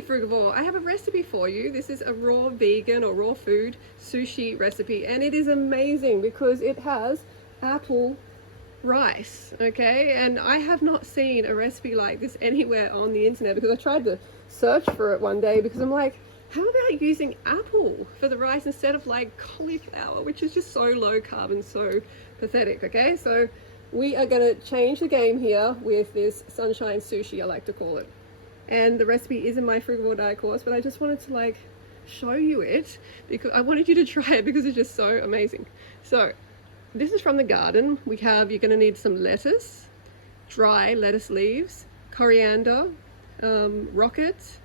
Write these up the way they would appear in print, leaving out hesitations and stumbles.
Hey Frugivore, I have a recipe for you. This is a raw vegan or raw food sushi recipe, and it is amazing because it has apple rice, okay? And I have not seen a recipe like this anywhere on the internet because I tried to search for it one day because I'm like, how about using apple for the rice instead of like cauliflower, which is just so low carb and so pathetic, okay? So we are going to change the game here with this sunshine sushi, I like to call it. And the recipe is in my Frugivore diet course, but I just wanted to like show you it because I wanted you to try it because it's just so amazing. So this is from the garden. You're going to need some lettuce, dry lettuce leaves, coriander, rocket,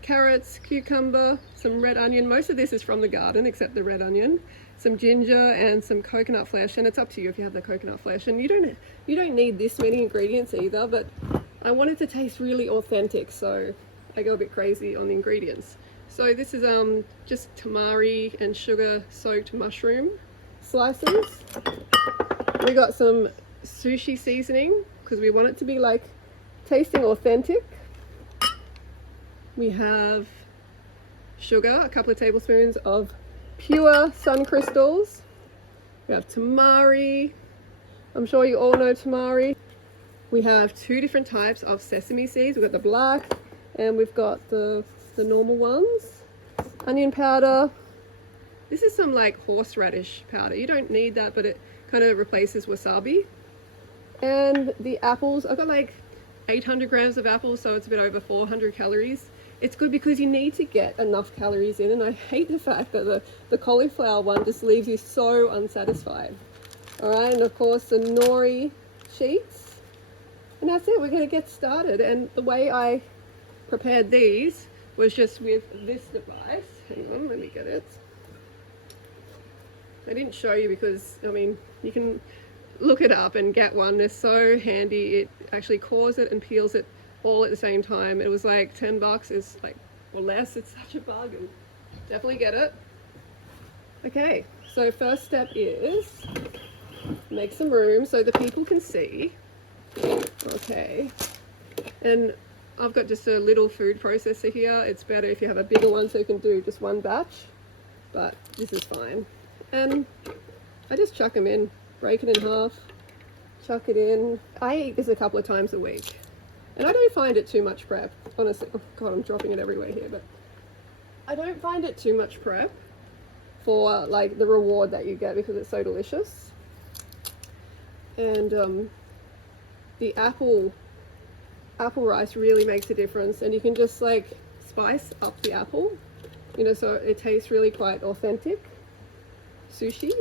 carrots, cucumber, some red onion. Most of this is from the garden except the red onion, some ginger and some coconut flesh, and it's up to you if you have the coconut flesh. And you don't need this many ingredients either, but I wanted to taste really authentic, so I go a bit crazy on the ingredients. So this is just tamari and sugar soaked mushroom slices. We got some sushi seasoning because we want it to be like tasting authentic. We have sugar, a couple of tablespoons of pure sun crystals. We have tamari. I'm sure you all know tamari. We have two different types of sesame seeds. We've got the black and we've got the normal ones. Onion powder. This is some like horseradish powder. You don't need that, but it kind of replaces wasabi. And the apples, I've got like 800 grams of apples, so it's a bit over 400 calories. It's good because you need to get enough calories in, and I hate the fact that the cauliflower one just leaves you so unsatisfied. All right, and of course the nori sheets. And that's it, we're going to get started. And the way I prepared these was just with this device. Hang on, let me get it. I didn't show you because, I mean, you can look it up and get one. They're so handy. It actually cores it and peels it all at the same time. It was like 10 bucks, it's like, or less. It's such a bargain. Definitely get it. Okay, so first step is make some room so the people can see. Okay, and I've got just a little food processor here. It's better if you have a bigger one so you can do just one batch, but this is fine. And I just chuck them in, break it in half, chuck it in. I eat this a couple of times a week, and I don't find it too much prep, honestly. Oh God, I'm dropping it everywhere here, but I don't find it too much prep for like the reward that you get because it's so delicious. And the apple rice really makes a difference, and you can just like spice up the apple, you know, so it tastes really quite authentic sushi.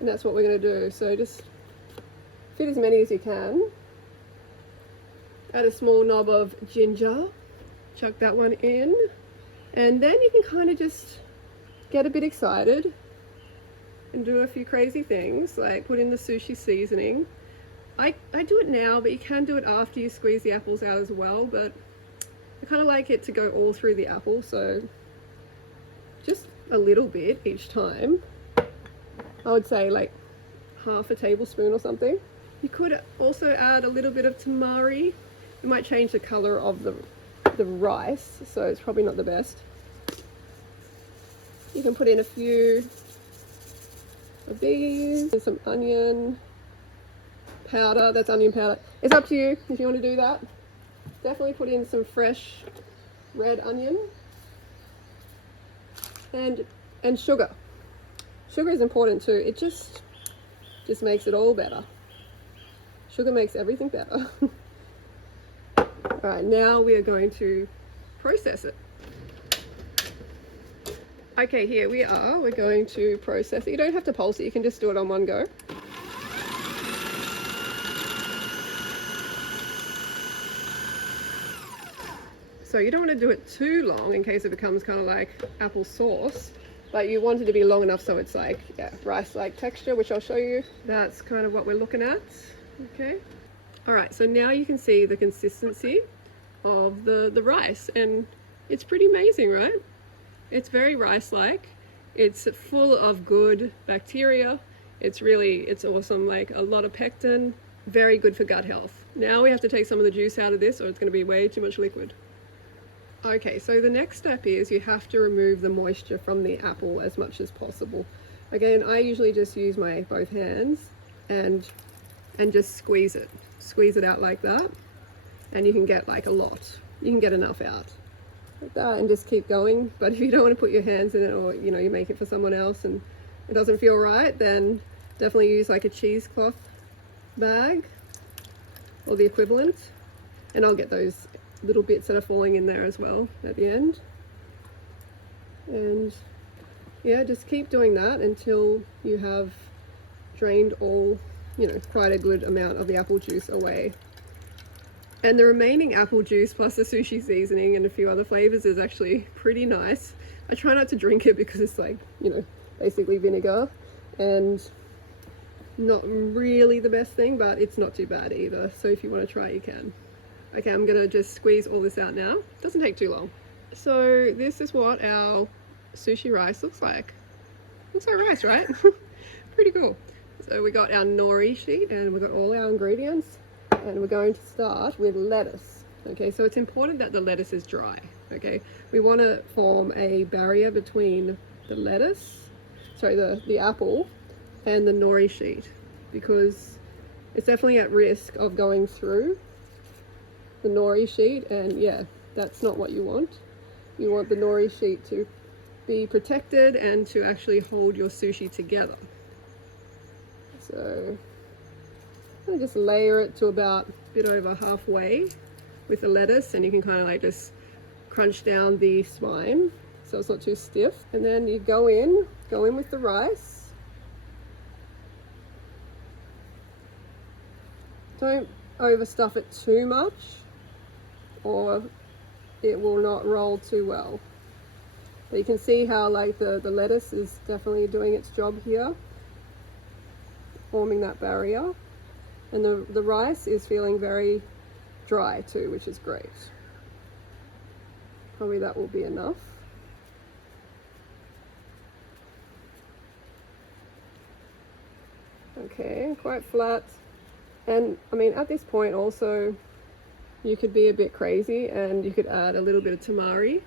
And that's what we're going to do. So just fit as many as you can. Add a small knob of ginger, chuck that one in, and then you can kind of just get a bit excited and do a few crazy things like put in the sushi seasoning. I do it now, but you can do it after you squeeze the apples out as well, but I kind of like it to go all through the apple, so just a little bit each time. I would say like half a tablespoon or something. You could also add a little bit of tamari. It might change the color of the rice, so it's probably not the best. You can put in a few of these and some onion powder. That's onion powder. It's up to you if you want to do that. Definitely put in some fresh red onion and sugar. Sugar is important too. It just makes it all better. Sugar makes everything better. All right, now we are going to process it. Okay, here we are. We're going to process it. You don't have to pulse it. You can just do it on one go. So you don't want to do it too long in case it becomes kind of like apple sauce, but you want it to be long enough so it's like, yeah, rice-like texture, which I'll show you. That's kind of what we're looking at. Okay. All right, so now you can see the consistency of the rice, and it's pretty amazing, right? It's very rice-like. It's full of good bacteria. It's awesome, like a lot of pectin, very good for gut health. Now we have to take some of the juice out of this or it's going to be way too much liquid. Okay, so the next step is you have to remove the moisture from the apple as much as possible. Again, I usually just use my both hands and just squeeze it out like that, and you can get like a lot. You can get enough out like that, and just keep going. But if you don't want to put your hands in it, or you know, you make it for someone else and it doesn't feel right, then definitely use like a cheesecloth bag or the equivalent, and I'll get those little bits that are falling in there as well at the end. And yeah, just keep doing that until you have drained all, you know, quite a good amount of the apple juice away. And the remaining apple juice plus the sushi seasoning and a few other flavors is actually pretty nice. I try not to drink it because it's like, you know, basically vinegar and not really the best thing, but it's not too bad either. So if you want to try, you can. Okay, I'm gonna just squeeze all this out now. Doesn't take too long. So this is what our sushi rice looks like. Looks like rice, right? Pretty cool. So we got our nori sheet and we got all our ingredients, and we're going to start with lettuce. Okay, so it's important that the lettuce is dry. Okay, we want to form a barrier between the lettuce, sorry, the apple and the nori sheet, because it's definitely at risk of going through the nori sheet, and yeah, that's not what you want. You want the nori sheet to be protected and to actually hold your sushi together. So I just layer it to about a bit over halfway with the lettuce, and you can kind of like just crunch down the spine so it's not too stiff. And then you go in with the rice. Don't overstuff it too much, or it will not roll too well. But you can see how like the lettuce is definitely doing its job here, forming that barrier. And the rice is feeling very dry too, which is great. Probably that will be enough. Okay, quite flat. And I mean, at this point also, you could be a bit crazy and you could add a little bit of tamari.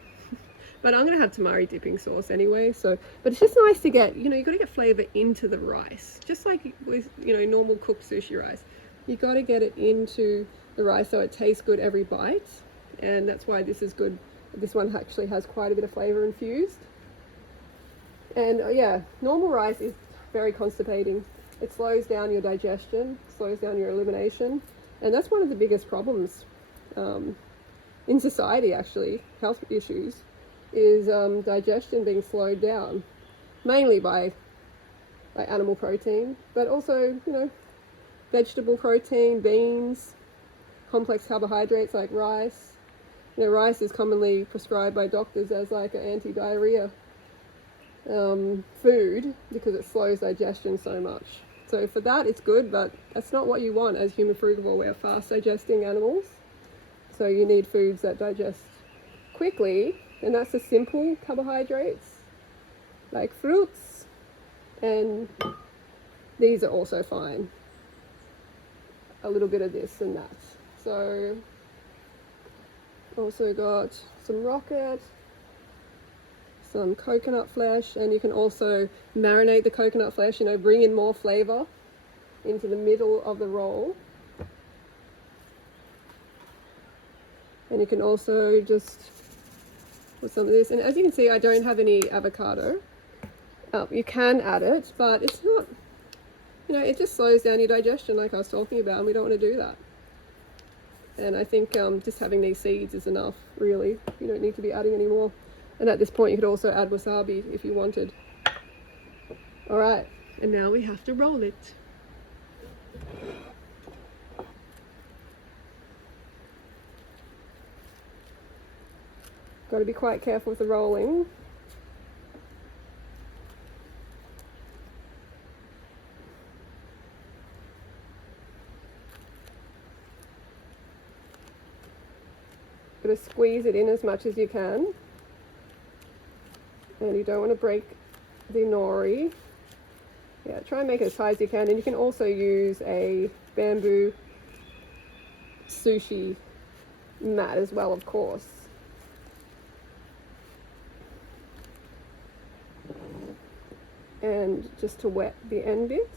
But I'm gonna have tamari dipping sauce anyway, so, but it's just nice to get, you know, you gotta get flavor into the rice. Just like with, you know, normal cooked sushi rice. You gotta get it into the rice so it tastes good every bite. And that's why this is good. This one actually has quite a bit of flavor infused. And yeah, normal rice is very constipating. It slows down your digestion, slows down your elimination. And that's one of the biggest problems in society, actually, health issues, is digestion being slowed down, mainly by animal protein, but also, you know, vegetable protein, beans, complex carbohydrates like rice. You know, rice is commonly prescribed by doctors as like an anti-diarrhea food because it slows digestion so much. So for that, it's good, but that's not what you want as human frugivore. We're fast digesting animals. So you need foods that digest quickly, and that's the simple carbohydrates like fruits, and these are also fine. A little bit of this and that. So also got some rocket, some coconut flesh, and you can also marinate the coconut flesh, you know, bring in more flavor into the middle of the roll. And you can also just put some of this, and as you can see, I don't have any avocado. You can add it, but it's not, you know, it just slows down your digestion like I was talking about, and we don't want to do that. And I think just having these seeds is enough, really. You don't need to be adding any more. And at this point, you could also add wasabi if you wanted. All right, and now we have to roll it. Got to be quite careful with the rolling. Got to squeeze it in as much as you can. And you don't want to break the nori. Yeah, try and make it as high as you can. And you can also use a bamboo sushi mat as well, of course. and just to wet the end bit.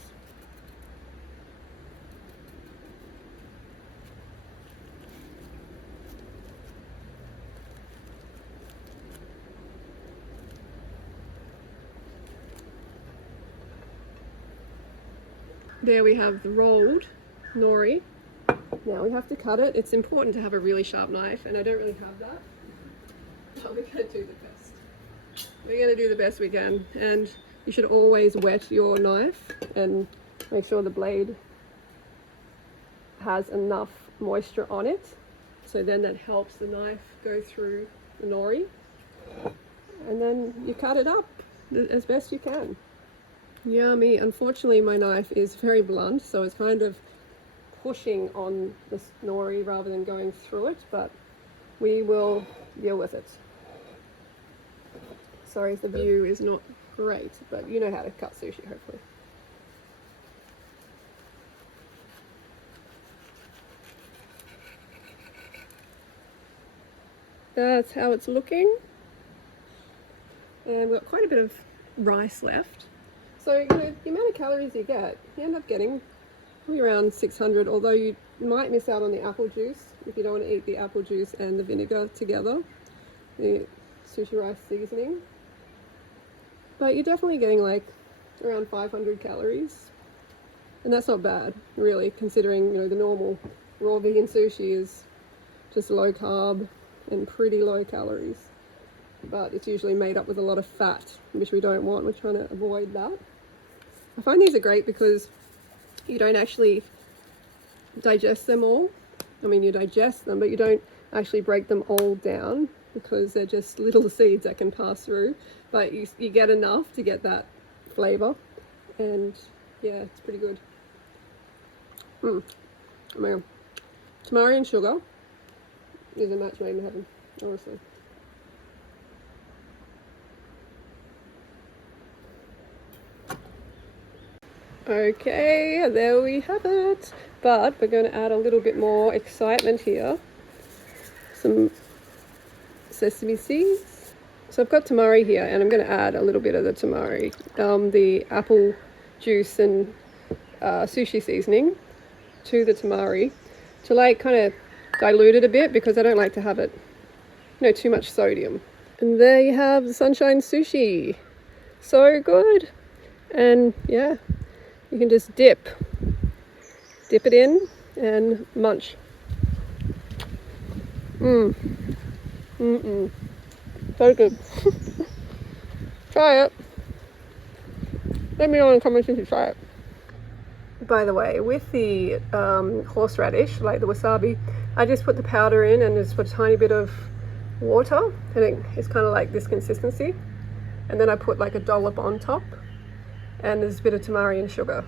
There we have the rolled nori. Now we have to cut it. It's important to have a really sharp knife, and I don't really have that. But we're going to do the best. We're going to do the best we can, and you should always wet your knife and make sure the blade has enough moisture on it, so then that helps the knife go through the nori, and then you cut it up as best you can. Yummy. Unfortunately, my knife is very blunt, so it's kind of pushing on the nori rather than going through it, but we will deal with it. Sorry if the view is not great, but you know how to cut sushi, hopefully. That's how it's looking. And we've got quite a bit of rice left. So, you know, the amount of calories you get, you end up getting probably around 600, although you might miss out on the apple juice if you don't want to eat the apple juice and the vinegar together, the sushi rice seasoning. But you're definitely getting like around 500 calories. And that's not bad, really, considering, you know, the normal raw vegan sushi is just low carb and pretty low calories. But it's usually made up with a lot of fat, which we don't want. We're trying to avoid that. I find these are great because you don't actually digest them all. I mean, you digest them, but you don't actually break them all down because they're just little seeds that can pass through. But you get enough to get that flavor, and yeah, it's pretty good. Oh my god. Tamari and sugar is a match made in heaven, honestly. Okay, there we have it. But we're going to add a little bit more excitement here. Some sesame seeds. So I've got tamari here, and I'm going to add a little bit of the tamari, the apple juice and sushi seasoning to the tamari to like kind of dilute it a bit, because I don't like to have it, you know, too much sodium. And there you have the sunshine sushi. So good. And yeah, you can just dip it in and munch. So good. Try it. Let me know in the comments if you try it. By the way, with the horseradish, like the wasabi, I just put the powder in and just put a tiny bit of water, and it's kind of like this consistency. And then I put like a dollop on top, and there's a bit of tamari and sugar.